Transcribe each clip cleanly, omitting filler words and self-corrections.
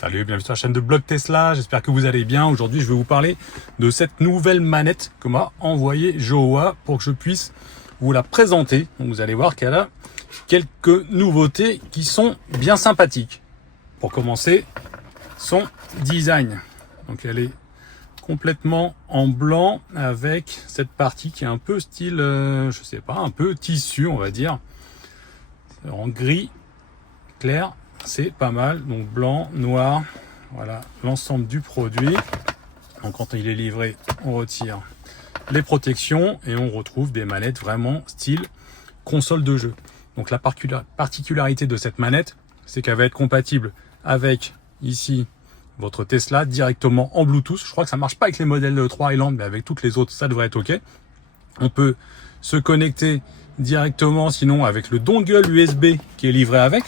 Salut, bienvenue sur la chaîne de Blog Tesla, j'espère que vous allez bien. Aujourd'hui, je vais vous parler de cette nouvelle manette que m'a envoyée Jowa pour que je puisse vous la présenter. Donc, vous allez voir qu'elle a quelques nouveautés qui sont bien sympathiques. Pour commencer, son design. Donc, elle est complètement en blanc avec cette partie qui est un peu style, je sais pas, un peu tissu, on va dire. En gris clair. C'est pas mal, donc blanc, noir, voilà l'ensemble du produit. Donc quand il est livré, on retire les protections et on retrouve des manettes vraiment style console de jeu. Donc la particularité de cette manette, c'est qu'elle va être compatible avec ici votre Tesla directement en Bluetooth. Je crois que ça marche pas avec les modèles de 3 Highland, mais avec toutes les autres, ça devrait être OK. On peut se connecter directement, sinon avec le dongle USB qui est livré avec.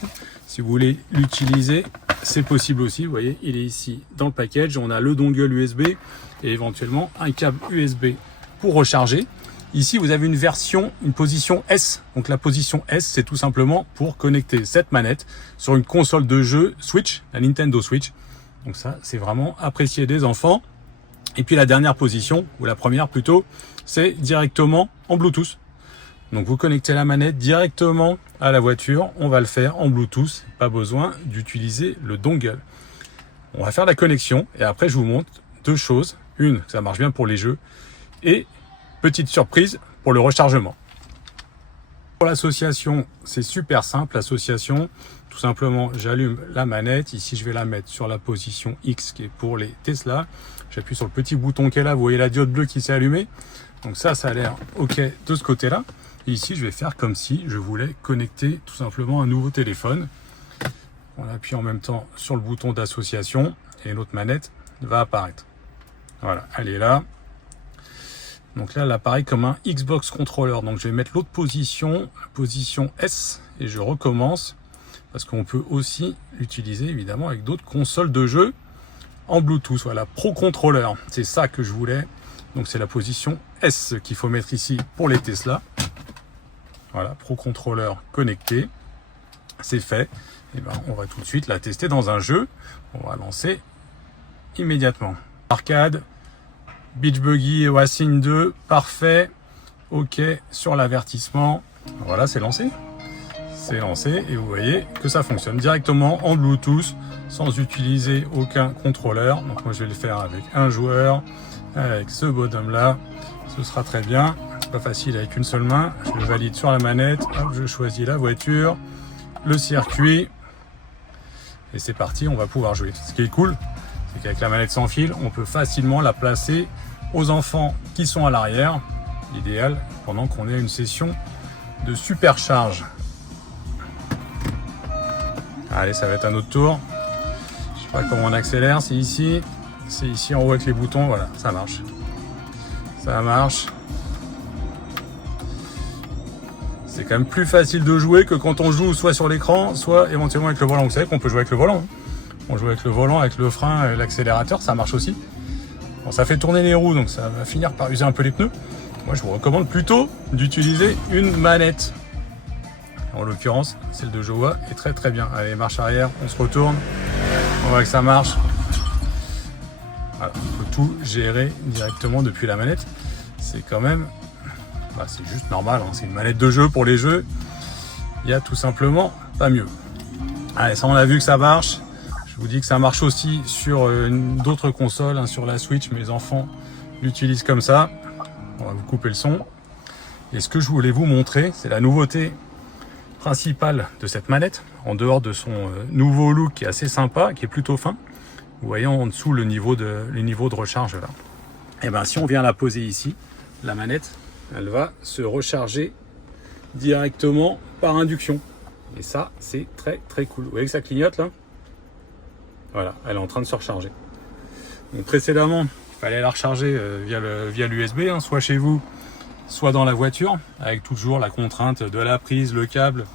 Si vous voulez l'utiliser, c'est possible aussi. Vous voyez, il est ici dans le package. On a le dongle USB et éventuellement un câble USB pour recharger. Ici, vous avez une position S. Donc la position S, c'est tout simplement pour connecter cette manette sur une console de jeu Switch, la Nintendo Switch. Donc ça, c'est vraiment apprécié des enfants. Et puis la dernière position, ou la première plutôt, c'est directement en Bluetooth. Donc vous connectez la manette directement à la voiture, on va le faire en Bluetooth, pas besoin d'utiliser le dongle. On va faire la connexion et après je vous montre deux choses. Une, ça marche bien pour les jeux et petite surprise pour le rechargement. Pour l'association, c'est super simple. L'association, tout simplement, j'allume la manette. Ici, je vais la mettre sur la position X qui est pour les Tesla. J'appuie sur le petit bouton qui est là. Vous voyez la diode bleue qui s'est allumée. Donc ça a l'air OK de ce côté-là. Et ici, je vais faire comme si je voulais connecter tout simplement un nouveau téléphone. On appuie en même temps sur le bouton d'association et l'autre manette va apparaître. Voilà, elle est là. Donc là, elle apparaît comme un Xbox controller. Donc je vais mettre l'autre position S et je recommence parce qu'on peut aussi l'utiliser évidemment avec d'autres consoles de jeu en Bluetooth. Voilà, Pro Controller, c'est ça que je voulais. Donc c'est la position S qu'il faut mettre ici pour les Tesla. Voilà, Pro Controller connecté, c'est fait. Et ben, on va tout de suite la tester dans un jeu. On va lancer immédiatement. Arcade, Beach Buggy et Racing 2, parfait. OK sur l'avertissement. Voilà, c'est lancé. C'est lancé et vous voyez que ça fonctionne directement en Bluetooth sans utiliser aucun contrôleur. Donc moi je vais le faire avec un joueur, avec ce bonhomme là. Ce sera très bien. Pas facile avec une seule main. Je le valide sur la manette. Hop, je choisis la voiture, le circuit et c'est parti. On va pouvoir jouer. Ce qui est cool, c'est qu'avec la manette sans fil, on peut facilement la placer aux enfants qui sont à l'arrière. L'idéal pendant qu'on est à une session de supercharge. Allez, ça va être un autre tour. Je sais pas comment on accélère. C'est ici en haut avec les boutons. Voilà, ça marche. Ça marche. C'est quand même plus facile de jouer que quand on joue soit sur l'écran, soit éventuellement avec le volant. Vous savez qu'on peut jouer avec le volant. On joue avec le volant, avec le frein, l'accélérateur, ça marche aussi. Bon, ça fait tourner les roues, donc ça va finir par user un peu les pneus. Moi, je vous recommande plutôt d'utiliser une manette. En l'occurrence, celle de Jowa est très très bien. Allez, marche arrière, on se retourne. On voit que ça marche. Voilà, on peut tout gérer directement depuis la manette. C'est quand même... c'est juste normal, hein. C'est une manette de jeu pour les jeux. Il y a tout simplement pas mieux. Allez, ça on a vu que ça marche. Je vous dis que ça marche aussi sur d'autres consoles, hein, sur la Switch. Mes enfants l'utilisent comme ça. On va vous couper le son. Et ce que je voulais vous montrer, c'est la nouveauté principale de cette manette. En dehors de son nouveau look qui est assez sympa, qui est plutôt fin. Vous voyez en dessous le niveau de recharge là. Et bien si on vient la poser ici, la manette, elle va se recharger directement par induction. Et ça, c'est très très cool. Vous voyez que ça clignote là? Voilà, elle est en train de se recharger. Donc précédemment, il fallait la recharger via l'USB, hein, soit chez vous, soit dans la voiture, avec toujours la contrainte de la prise, le câble,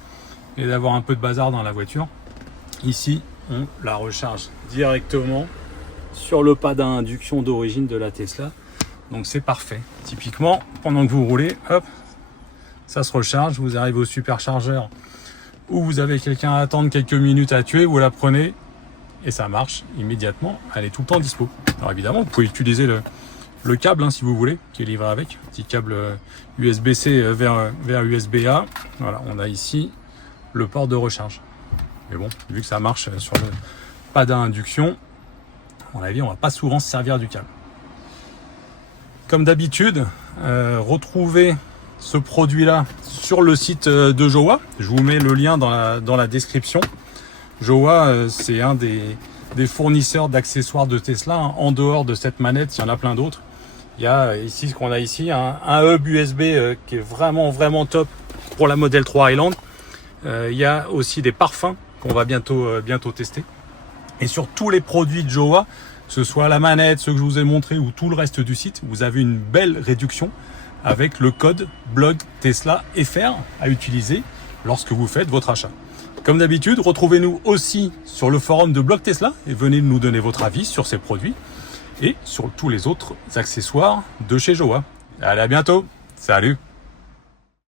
et d'avoir un peu de bazar dans la voiture. Ici, on la recharge directement sur le pad à induction d'origine de la Tesla. Donc c'est parfait. Typiquement, pendant que vous roulez, hop, ça se recharge, vous arrivez au superchargeur où vous avez quelqu'un à attendre quelques minutes à tuer, vous la prenez et ça marche immédiatement. Elle est tout le temps dispo. Alors évidemment, vous pouvez utiliser le câble hein, si vous voulez, qui est livré avec. Petit câble USB-C vers USB-A. Voilà, on a ici le port de recharge. Mais bon, vu que ça marche sur le pad à induction, à mon avis, on va pas souvent se servir du câble. Comme d'habitude, retrouvez ce produit-là sur le site de Jowa. Je vous mets le lien dans la description. Jowa, c'est un des fournisseurs d'accessoires de Tesla. Hein. En dehors de cette manette, il y en a plein d'autres. Il y a ici ce qu'on a ici, un hub USB qui est vraiment top pour la Model 3 Highland. Il y a aussi des parfums qu'on va bientôt tester. Et sur tous les produits de Jowa, que ce soit la manette, ceux que je vous ai montré ou tout le reste du site, vous avez une belle réduction avec le code blog Tesla FR à utiliser lorsque vous faites votre achat. Comme d'habitude, retrouvez-nous aussi sur le forum de Blog Tesla et venez nous donner votre avis sur ces produits et sur tous les autres accessoires de chez Jowa. Allez, à bientôt. Salut!